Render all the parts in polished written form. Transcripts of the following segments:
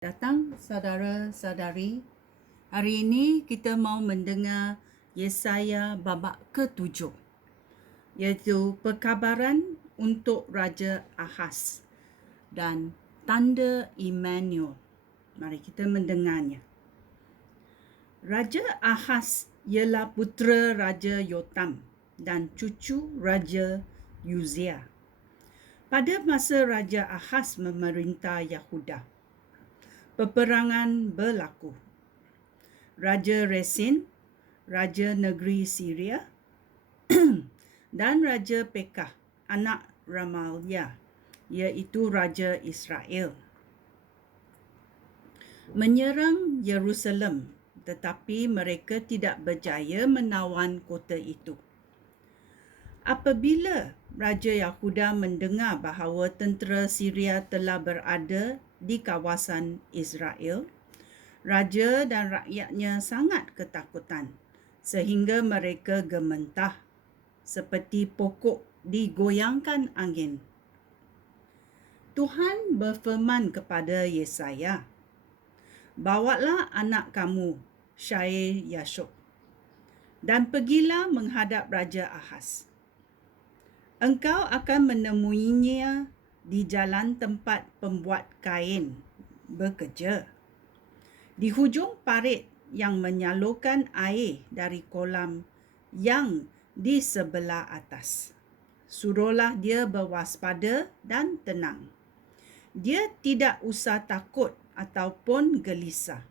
Datang saudara-saudari, hari ini kita mau mendengar Yesaya babak ke-7, iaitu perkabaran untuk Raja Ahaz dan tanda Immanuel. Mari kita mendengarnya. Raja Ahaz ialah putera Raja Yotam dan cucu Raja Uzziah. Pada masa Raja Ahaz memerintah Yahuda, peperangan berlaku. Raja Resin, Raja Negeri Syria, dan Raja Pekah, anak Ramalia, iaitu Raja Israel, menyerang Yerusalem, tetapi mereka tidak berjaya menawan kota itu. Apabila Raja Yahuda mendengar bahawa tentera Syria telah berada di kawasan Israel, raja dan rakyatnya sangat ketakutan sehingga mereka gementah seperti pokok digoyangkan angin. Tuhan berfirman kepada Yesaya, "Bawalah anak kamu, Syai-Yashub, dan pergilah menghadap Raja Ahaz. Engkau akan menemuinya di jalan tempat pembuat kain bekerja, di hujung parit yang menyalurkan air dari kolam yang di sebelah atas. Suruhlah dia berwaspada dan tenang. Dia tidak usah takut ataupun gelisah.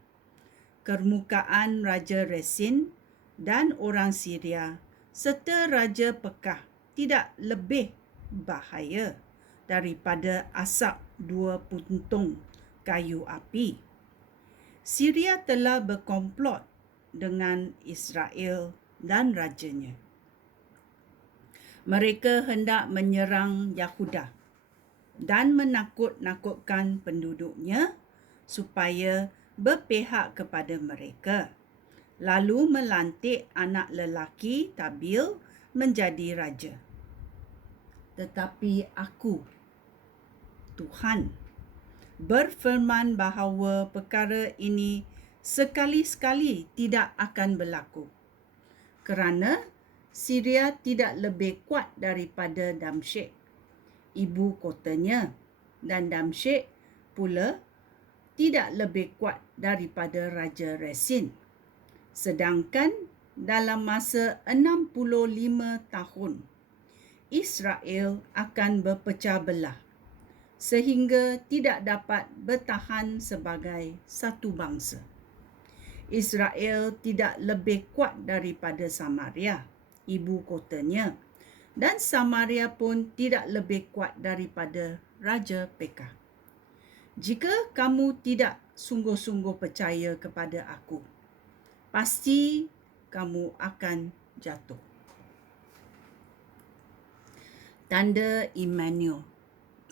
Kemukaan Raja Resin dan orang Syria serta Raja Pekah tidak lebih bahaya daripada asap dua puntung kayu api. Syria telah berkomplot dengan Israel dan rajanya. Mereka hendak menyerang Yahuda dan menakut-nakutkan penduduknya supaya berpihak kepada mereka, lalu melantik anak lelaki Tabil menjadi raja. Tetapi aku, Tuhan, berfirman bahawa perkara ini sekali-sekali tidak akan berlaku, kerana Syria tidak lebih kuat daripada Damsyik, ibu kotanya, dan Damsyik pula tidak lebih kuat daripada Raja Resin. Sedangkan dalam masa 65 tahun, Israel akan berpecah belah sehingga tidak dapat bertahan sebagai satu bangsa. Israel tidak lebih kuat daripada Samaria, ibu kotanya, dan Samaria pun tidak lebih kuat daripada Raja Pekah. Jika kamu tidak sungguh-sungguh percaya kepada aku, pasti kamu akan jatuh." Tanda Immanuel,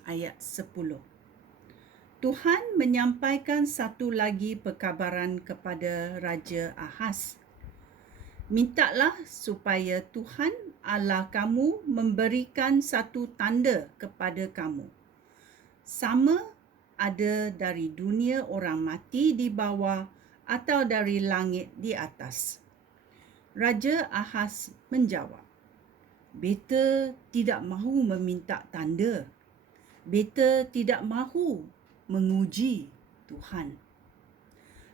ayat 10. Tuhan menyampaikan satu lagi perkabaran kepada Raja Ahaz. "Mintalah supaya Tuhan Allah kamu memberikan satu tanda kepada kamu, sama ada dari dunia orang mati di bawah atau dari langit di atas." Raja Ahaz menjawab, "Beta tidak mahu meminta tanda. Beta tidak mahu menguji Tuhan."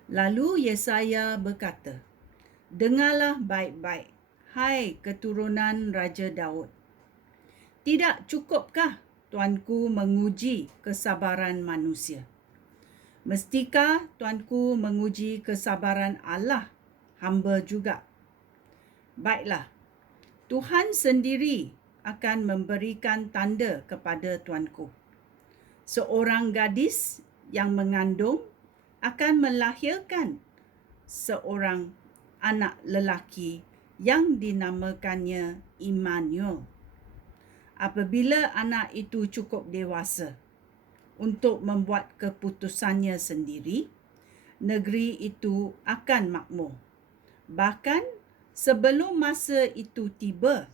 Lalu Yesaya berkata, "Dengarlah baik-baik, hai keturunan Raja Daud. Tidak cukupkah Tuanku menguji kesabaran manusia? Mestikah Tuanku menguji kesabaran Allah hamba juga? Baiklah, Tuhan sendiri akan memberikan tanda kepada Tuanku. Seorang gadis yang mengandung akan melahirkan seorang anak lelaki yang dinamakannya Immanuel. Apabila anak itu cukup dewasa untuk membuat keputusannya sendiri, negeri itu akan makmur. Bahkan sebelum masa itu tiba,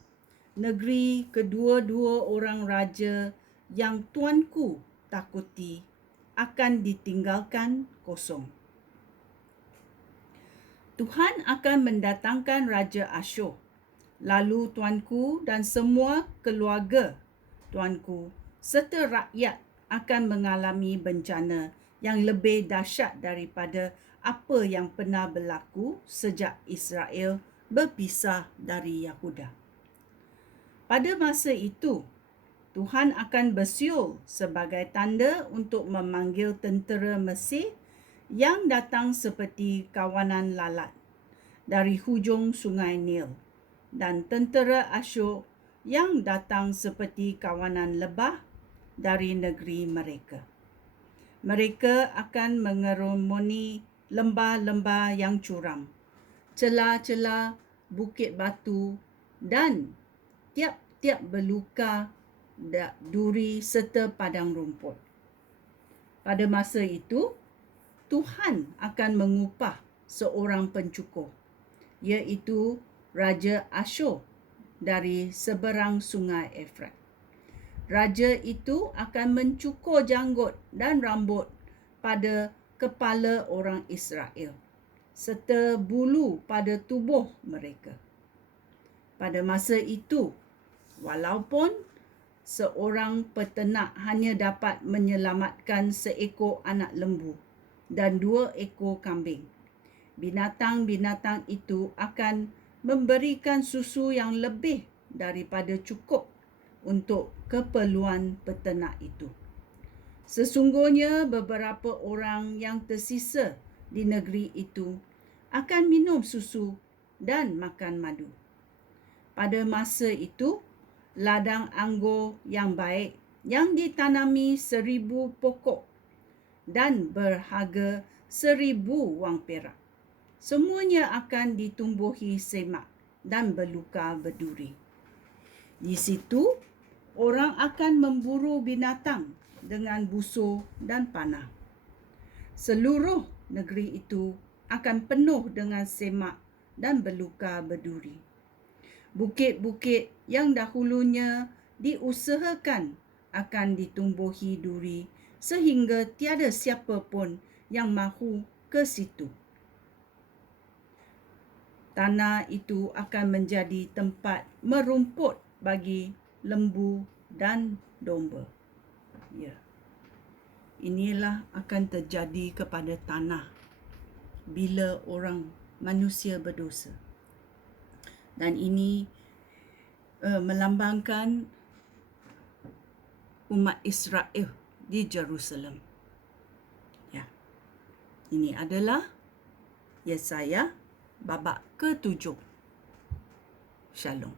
negeri kedua-dua orang raja yang Tuanku takuti akan ditinggalkan kosong. Tuhan akan mendatangkan Raja Asyur. Lalu tuanku dan semua keluarga tuanku serta rakyat akan mengalami bencana yang lebih dahsyat daripada apa yang pernah berlaku sejak Israel berpisah dari Yahuda. Pada masa itu, Tuhan akan bersiul sebagai tanda untuk memanggil tentera Mesir yang datang seperti kawanan lalat dari hujung sungai Nil dan tentera Asyur yang datang seperti kawanan lebah dari negeri mereka. Mereka akan mengerumuni lembah-lembah yang curam, celah-celah bukit batu dan tiap-tiap beluka duri serta padang rumput. Pada masa itu, Tuhan akan mengupah seorang pencukur, iaitu Raja Asyur dari seberang sungai Efrat. Raja itu akan mencukur janggut dan rambut pada kepala orang Israel, serta bulu pada tubuh mereka. Pada masa itu, walaupun seorang peternak hanya dapat menyelamatkan seekor anak lembu dan 2 ekor kambing, binatang-binatang itu akan memberikan susu yang lebih daripada cukup untuk keperluan peternak itu. Sesungguhnya beberapa orang yang tersisa di negeri itu akan minum susu dan makan madu. Pada masa itu, ladang anggur yang baik yang ditanami 1000 pokok dan berharga 1000 wang perak, semuanya akan ditumbuhi semak dan berluka berduri. Di situ, orang akan memburu binatang dengan busur dan panah. Seluruh negeri itu akan penuh dengan semak dan berluka berduri. Bukit-bukit yang dahulunya diusahakan akan ditumbuhi duri sehingga tiada siapa pun yang mahu ke situ. Tanah itu akan menjadi tempat merumput bagi lembu dan domba. Ya. Inilah akan terjadi kepada tanah bila orang manusia berdosa. Dan ini melambangkan umat Israel di Jerusalem. Ya. Ini adalah Yesaya babak ke-7. Shalom.